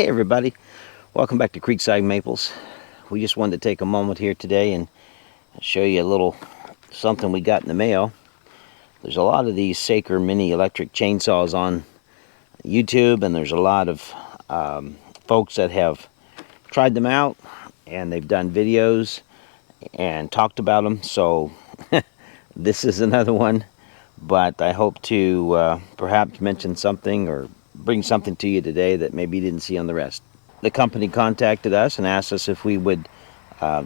Hey everybody, welcome back to Creekside Maples. We just wanted to take a moment here today and show you a little something we got in the mail. There's a lot of these Saker mini electric chainsaws on YouTube, and there's a lot of folks that have tried them out and they've done videos and talked about them. So this is another one, but I hope to perhaps mention something or bring something to you today that maybe you didn't see on the rest. The company contacted us and asked us if we would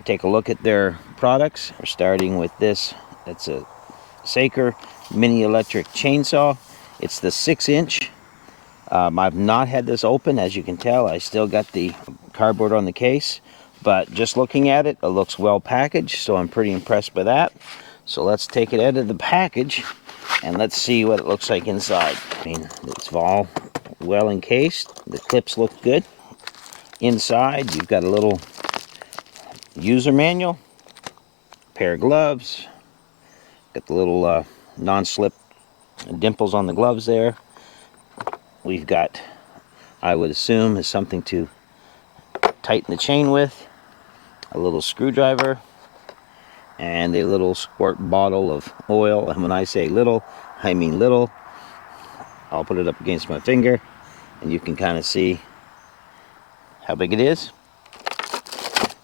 take a look at their products. We're starting with this. It's a Saker mini electric chainsaw. It's the 6-inch. I've not had this open, as you can tell. I still got the cardboard on the case, but just looking at it, it looks well packaged, so I'm pretty impressed by that. So let's take it out of the package and let's see what it looks like inside. I mean, it's all well encased. The clips look good. Inside, you've got a little user manual, pair of gloves, got the little non-slip dimples on the gloves there. We've got, I would assume, is something to tighten the chain with, a little screwdriver, and a little squirt bottle of oil. And when I say little, I mean little. I'll put it up against my finger, and you can kind of see how big it is.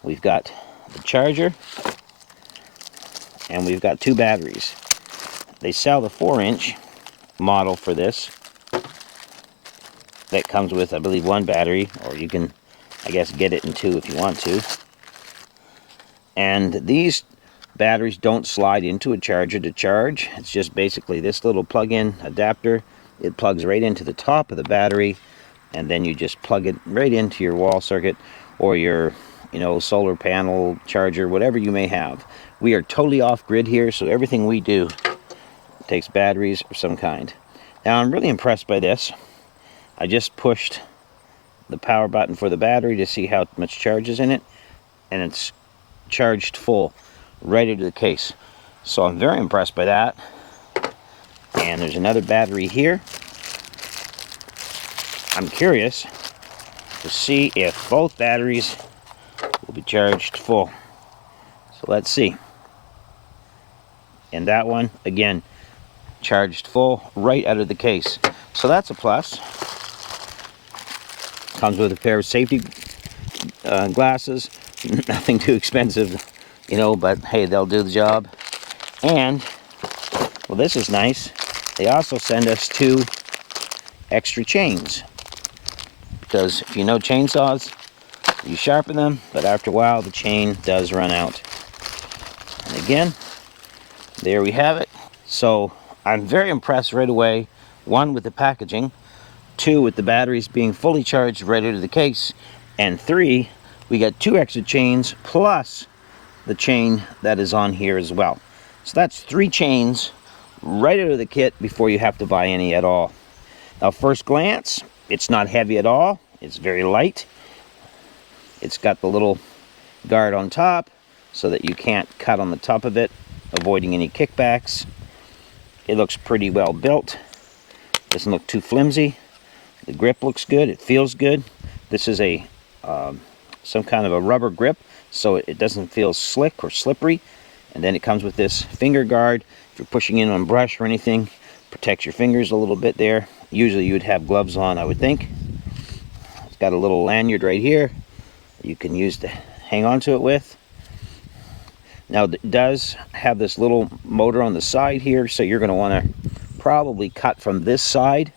We've got the charger, and we've got 2 batteries. They sell the 4-inch model for this. That comes with, I believe, 1 battery, or you can, I guess, get it in 2 if you want to. And these batteries don't slide into a charger to charge. It's just basically this little plug-in adapter. It plugs right into the top of the battery, and then you just plug it right into your wall circuit or your, solar panel charger, whatever you may have. We are totally off grid here, so everything we do takes batteries of some kind. Now, I'm really impressed by this. I just pushed the power button for the battery to see how much charge is in it, and it's charged full right into the case. So I'm very impressed by that. And there's another battery here. I'm curious to see if both batteries will be charged full. So let's see. And that one, again, charged full right out of the case. So that's a plus. Comes with a pair of safety glasses. Nothing too expensive, but hey, they'll do the job. And, well, this is nice. They also send us 2 extra chains. Because if you know chainsaws, you sharpen them, but after a while the chain does run out. And again, there we have it. So I'm very impressed right away. 1, with the packaging. 2, with the batteries being fully charged right out of the case. And 3, we got 2 extra chains plus the chain that is on here as well. So that's 3 chains right out of the kit before you have to buy any at all. Now, first glance, it's not heavy at all. It's very light. It's got the little guard on top so that you can't cut on the top of it, avoiding any kickbacks. It looks pretty well built. Doesn't look too flimsy. The grip looks good. It feels good. This is a some kind of a rubber grip, so it doesn't feel slick or slippery. And then it comes with this finger guard. If you're pushing in on brush or anything, protects your fingers a little bit there. Usually you would have gloves on, I would think. It's got a little lanyard right here you can use to hang on to it with. Now, it does have this little motor on the side here, so you're going to want to probably cut from this side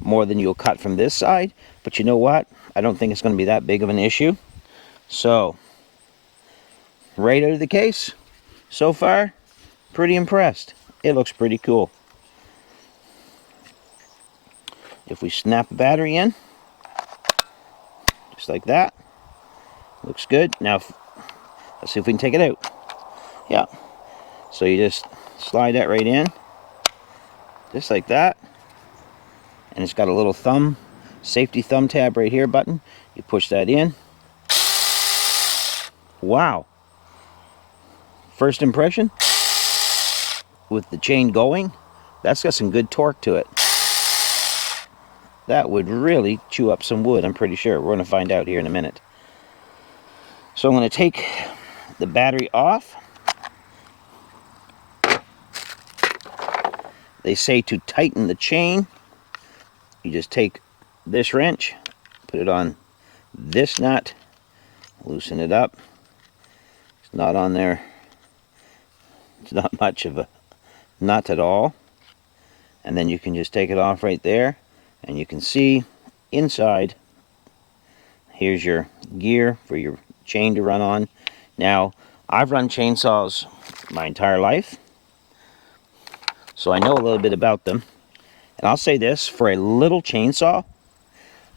more than you'll cut from this side. But you know what? I don't think it's going to be that big of an issue. So, right out of the case, so far, pretty impressed. It looks pretty cool. If we snap the battery in, just like that, looks good. Now, let's see if we can take it out. Yeah, so you just slide that right in, just like that. And it's got a little safety thumb tab right here button. You push that in. Wow. First impression, with the chain going, that's got some good torque to it. that would really chew up some wood, I'm pretty sure. We're going to find out here in a minute. So I'm going to take the battery off. They say to tighten the chain, you just take this wrench, put it on this nut, loosen it up. It's not on there. It's not much of a nut at all. And then you can just take it off right there, and you can see inside, here's your gear for your chain to run on. Now, I've run chainsaws my entire life, so I know a little bit about them. And I'll say this, for a little chainsaw,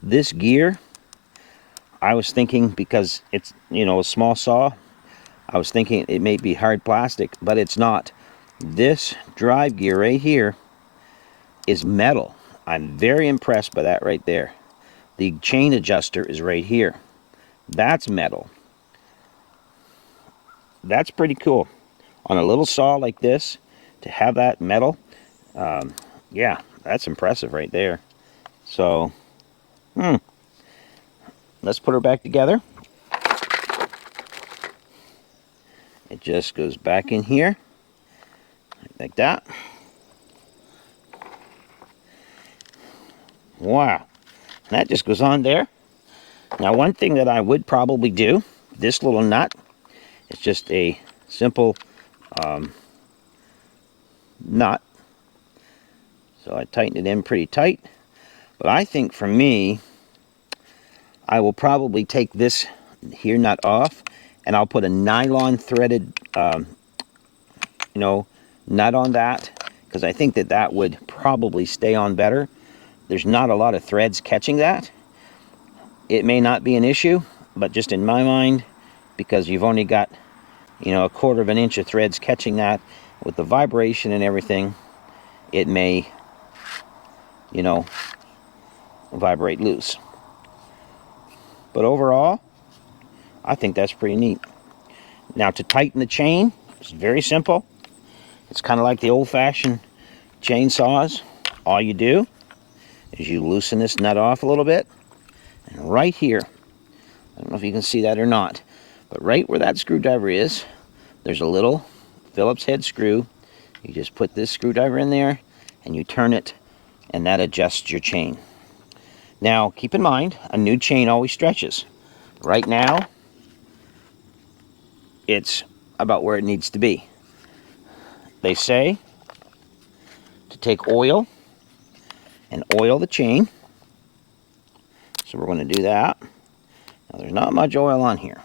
this gear, I was thinking, because it's, you know, a small saw, I was thinking it may be hard plastic, but it's not. This drive gear right here is metal. I'm very impressed by that right there. The chain adjuster is right here. That's metal. That's pretty cool. On a little saw like this, to have that metal, yeah, that's impressive right there. So, let's put her back together. It just goes back in here, like that. Wow, that just goes on there. Now, one thing that I would probably do, this little nut, it's just a simple nut. So I tighten it in pretty tight. But I think for me, I will probably take this here nut off, and I'll put a nylon threaded, nut on that, because I think that that would probably stay on better. There's not a lot of threads catching that. It may not be an issue, but just in my mind, because you've only got, a 1/4 of an inch of threads catching that, with the vibration and everything, it may, vibrate loose. But overall, I think that's pretty neat. Now, to tighten the chain, it's very simple. It's kind of like the old-fashioned chainsaws. All you do is you loosen this nut off a little bit, and right here, I don't know if you can see that or not, but right where that screwdriver is, there's a little Phillips head screw. You just put this screwdriver in there, and you turn it, and that adjusts your chain. Now, keep in mind, a new chain always stretches. Right now, it's about where it needs to be. They say to take oil and oil the chain. So we're going to do that. Now, there's not much oil on here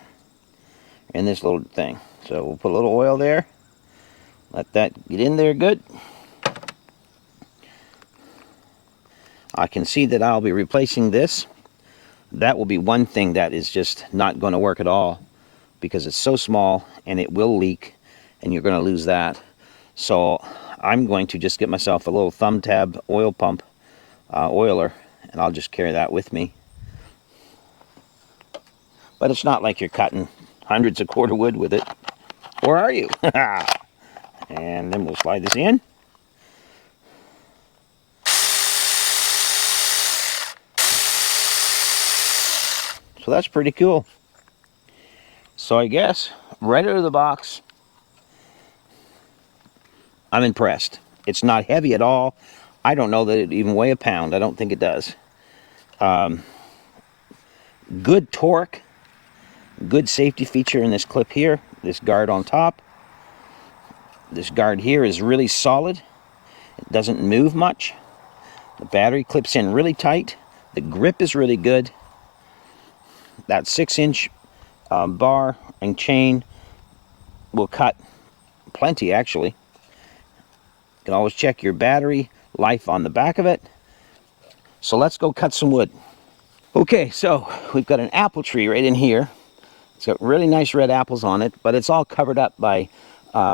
in this little thing. So we'll put a little oil there. Let that get in there good. I can see that I'll be replacing this. That will be one thing that is just not going to work at all, because it's so small and it will leak, and you're going to lose that. So I'm going to just get myself a little thumb tab oil pump, oiler, and I'll just carry that with me. But it's not like you're cutting hundreds of cord of wood with it. Or are you? And then we'll slide this in. So that's pretty cool. So I guess right out of the box, I'm impressed. It's not heavy at all. I don't know that it even weigh a pound. I don't think it does. Good torque. Good safety feature in this clip here. This guard on top. This guard here is really solid. It doesn't move much. The battery clips in really tight. The grip is really good. That 6-inch bar and chain will cut plenty, actually. You can always check your battery life on the back of it. So let's go cut some wood. Okay, so we've got an apple tree right in here. It's got really nice red apples on it, but it's all covered up by,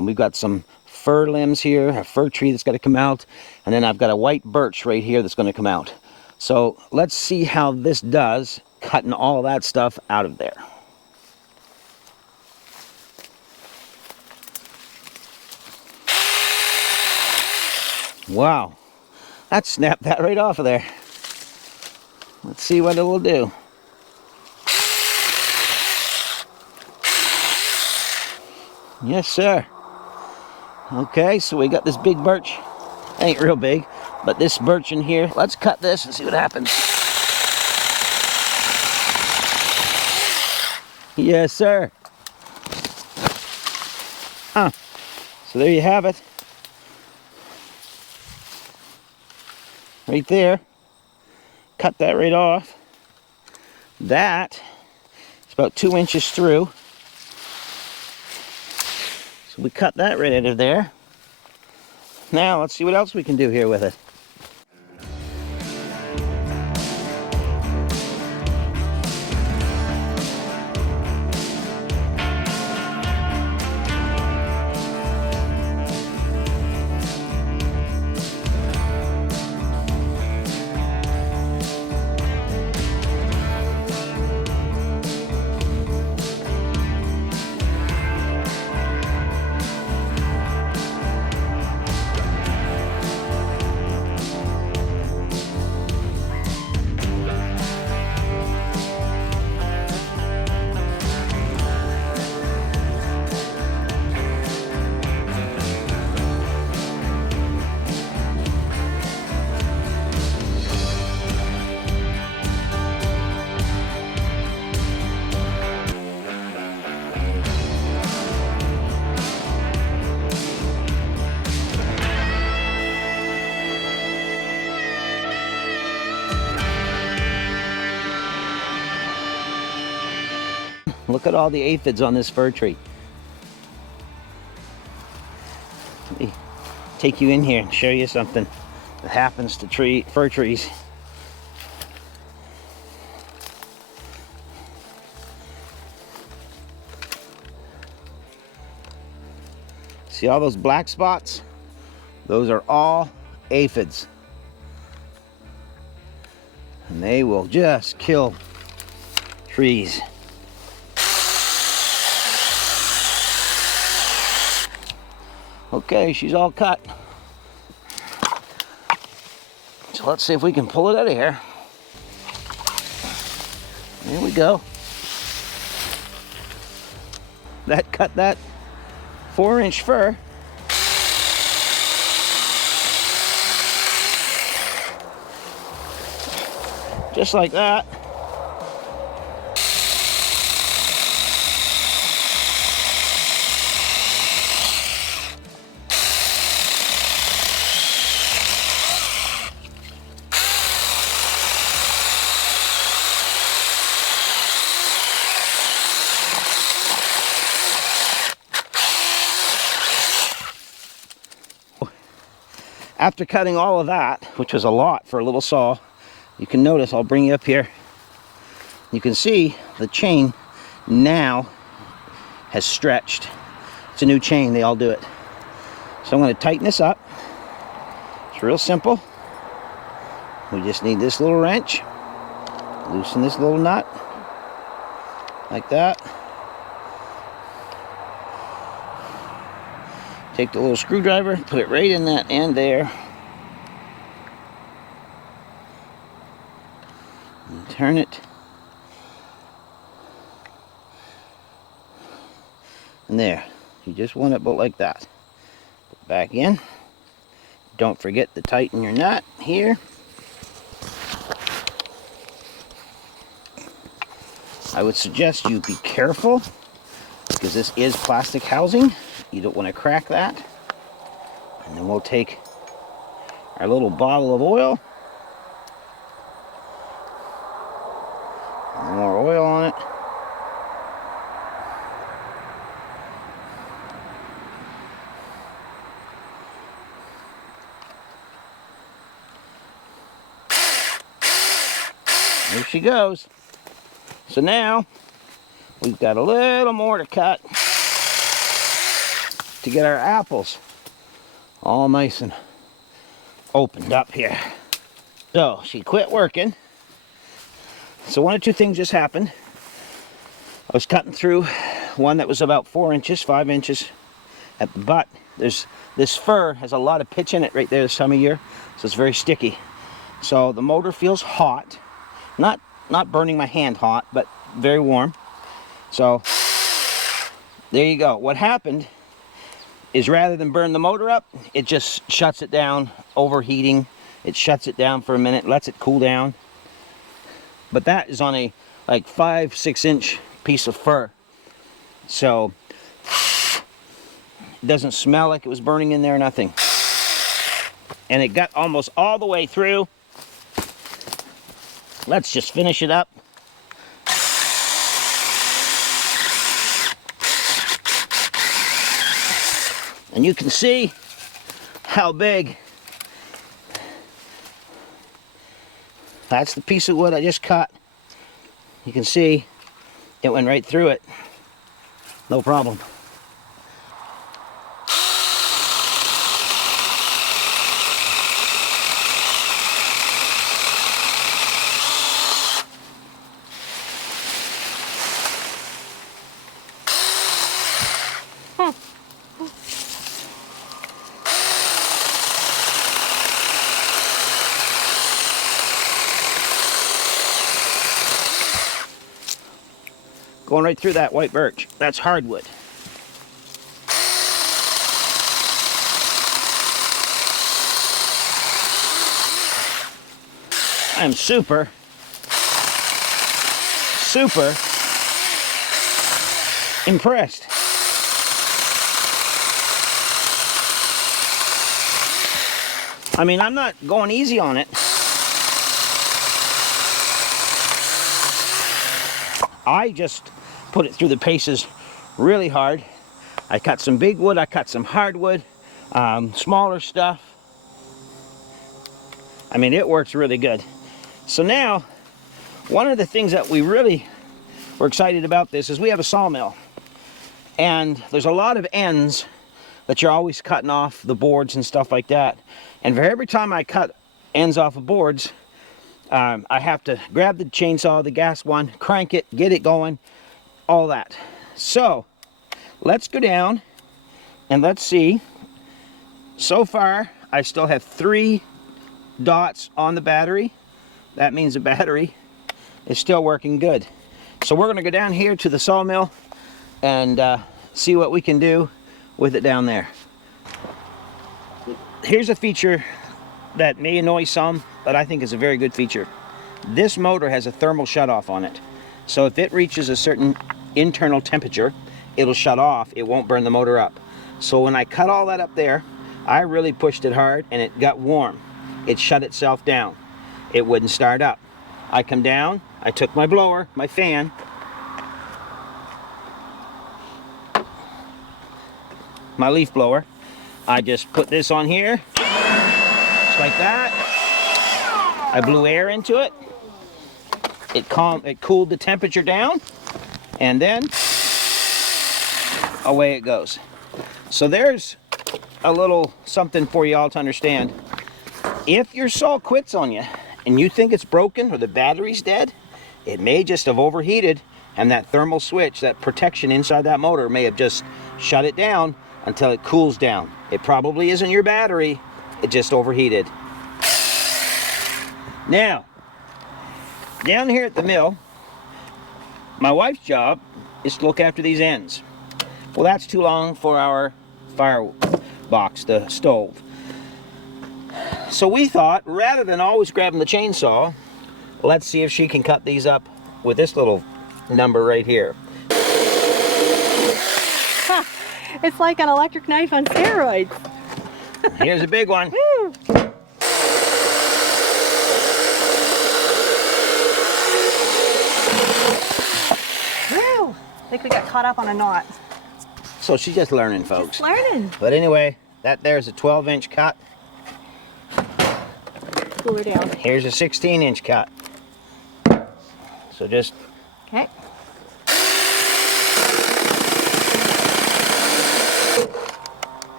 we've got some fir limbs here, a fir tree that's got to come out, and then I've got a white birch right here that's going to come out. So let's see how this does, cutting all that stuff out of there. Wow, that snapped that right off of there. Let's see what it will do. Yes, sir. Okay, so we got this big birch. Ain't real big, but this birch in here. Let's cut this and see what happens. Yes, sir. Huh. So there you have it. Right there. Cut that right off. That is about 2 inches through. So we cut that right out of there. Now let's see what else we can do here with it. Look at all the aphids on this fir tree. Let me take you in here and show you something that happens to fir trees. See all those black spots? Those are all aphids. And they will just kill trees. Okay, she's all cut. So let's see if we can pull it out of here. There we go. That cut that 4-inch fir. Just like that. After cutting all of that, which was a lot for a little saw, you can notice, I'll bring you up here, you can see the chain now has stretched. It's a new chain, they all do it. So I'm going to tighten this up. It's real simple. We just need this little wrench, loosen this little nut, like that. Take the little screwdriver, put it right in that end there. And turn it. And there. You just want it about like that. Put it back in. Don't forget to tighten your nut here. I would suggest you be careful because this is plastic housing. You don't want to crack that. And then we'll take our little bottle of oil. More oil on it. There she goes. So now we've got a little more to cut to get our apples all nice and opened up here. So she quit working. So one or two things just happened. I was cutting through one that was about 4 inches, 5 inches at the butt. This fir has a lot of pitch in it right there this time of year, so it's very sticky. So the motor feels hot. Not burning my hand hot, but very warm. So there you go. What happened is rather than burn the motor up, it just shuts it down, overheating. It shuts it down for a minute, lets it cool down. But that is on a like 5-6 inch piece of fur. So it doesn't smell like it was burning in there, nothing. And it got almost all the way through. Let's just finish it up. And you can see how big. That's the piece of wood I just cut. You can see it went right through it. No problem. Going right through that white birch. That's hardwood. I'm super impressed. I mean, I'm not going easy on it. I just put it through the paces really hard. I cut some big wood, I cut some hardwood, smaller stuff. I mean, it works really good. So now, one of the things that we really were excited about this is we have a sawmill. And there's a lot of ends that you're always cutting off the boards and stuff like that. And for every time I cut ends off of boards, I have to grab the chainsaw, the gas one, crank it, get it going, all that. So let's go down and let's see. So far, I still have 3 dots on the battery. That means the battery is still working good. So we're going to go down here to the sawmill and see what we can do with it down there. Here's a feature that may annoy some, but I think is a very good feature. This motor has a thermal shutoff on it. So if it reaches a certain internal temperature, it'll shut off. It won't burn the motor up. So when I cut all that up there, I really pushed it hard and it got warm. It shut itself down. It wouldn't start up. I come down, I took my blower, my fan, my leaf blower. I just put this on here, just like that. I blew air into it. It cooled the temperature down, and then away it goes. So there's a little something for you all to understand. If your saw quits on you and you think it's broken or the battery's dead, it may just have overheated, and that thermal switch, that protection inside that motor, may have just shut it down until it cools down. It probably isn't your battery, it just overheated. Now, down here at the mill, my wife's job is to look after these ends. Well, that's too long for our firebox, the stove. So we thought, rather than always grabbing the chainsaw, let's see if she can cut these up with this little number right here. Huh. It's like an electric knife on steroids. Here's a big one. Woo. Woo. I think we got caught up on a knot. So she's just learning, folks. Just learning. But anyway, there's a 12-inch cut. Cool her down. Here's a 16-inch cut. So just... Okay.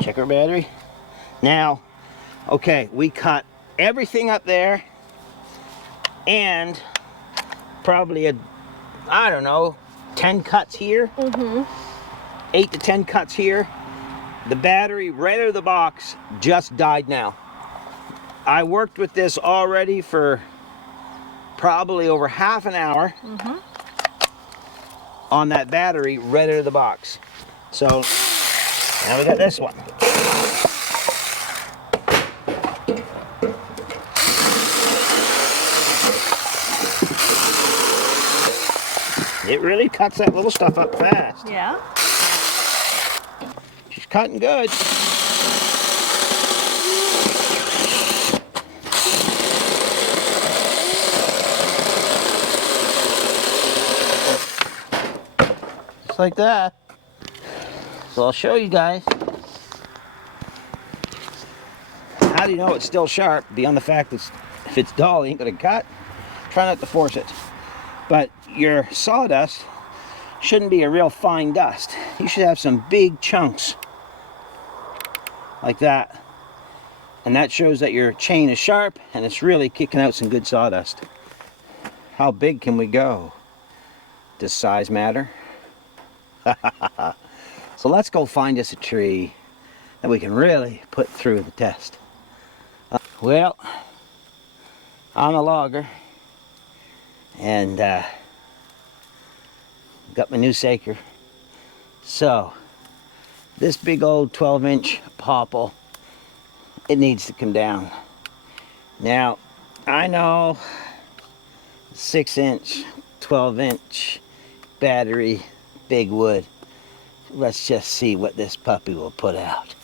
Check our battery. Now, okay, we cut everything up there and probably I don't know, 10 cuts here. 8 to 10 cuts here. The battery right out of the box just died now. I worked with this already for probably over half an hour on that battery right out of the box. So now we got this one. It really cuts that little stuff up fast. Yeah. She's cutting good. Just like that. So I'll show you guys. How do you know it's still sharp? Beyond the fact that if it's dull, it ain't gonna cut. Try not to force it. But your sawdust shouldn't be a real fine dust. You should have some big chunks like that. And that shows that your chain is sharp and it's really kicking out some good sawdust. How big can we go? Does size matter? So let's go find us a tree that we can really put through the test. Well, I'm a logger and got my new saker. So this big old 12-inch popple, it needs to come down. Now I know 6-inch, 12-inch battery, big wood. Let's just see what this puppy will put out.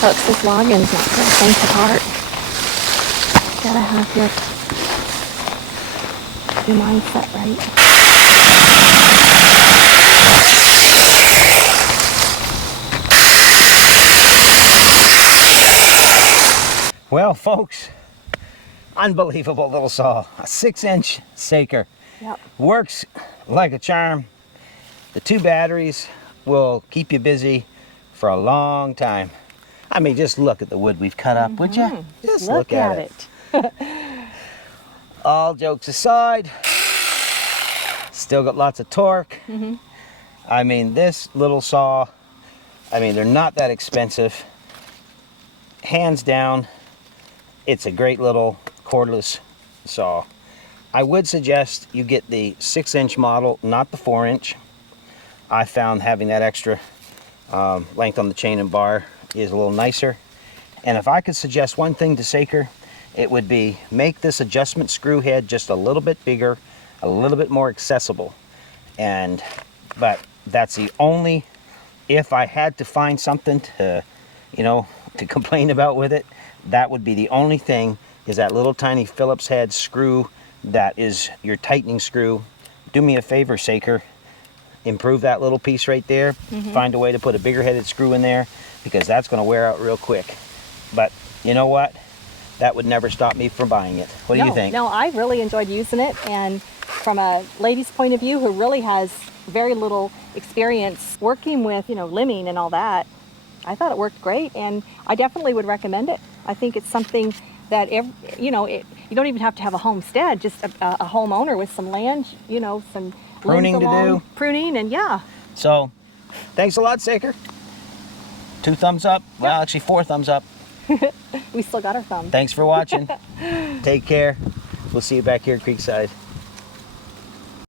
Folks, this logging's not for the faint of heart. Gotta have your mindset right. Well, folks, unbelievable little saw. A 6-inch saker. Yep. Works like a charm. The 2 batteries will keep you busy for a long time. I mean, just look at the wood we've cut up, would you? Just look at it. All jokes aside, still got lots of torque. I mean, this little saw, I mean, they're not that expensive. Hands down, it's a great little cordless saw. I would suggest you get the 6-inch model, not the 4-inch. I found having that extra length on the chain and bar is a little nicer. And if I could suggest one thing to Saker, it would be make this adjustment screw head just a little bit bigger, a little bit more accessible. But that's the only, if I had to find something to, you know, to complain about with it, that would be the only thing, is that little tiny Phillips head screw that is your tightening screw. Do me a favor, Saker, improve that little piece right there. Find a way to put a bigger headed screw in there, because that's going to wear out real quick. But you know what? That would never stop me from buying it. What do you think? No, I really enjoyed using it, and from a lady's point of view who really has very little experience working with, you know, limbing and all that, I thought it worked great, and I definitely would recommend it. I think it's something that, you know, you don't even have to have a homestead, just a homeowner with some land, you know, some Pruning limbs to along, do. pruning, and yeah. So, thanks a lot, Saker. 2 thumbs up. Well, actually 4 thumbs up. We still got our thumbs. Thanks for watching. Take care. We'll see you back here at Creekside.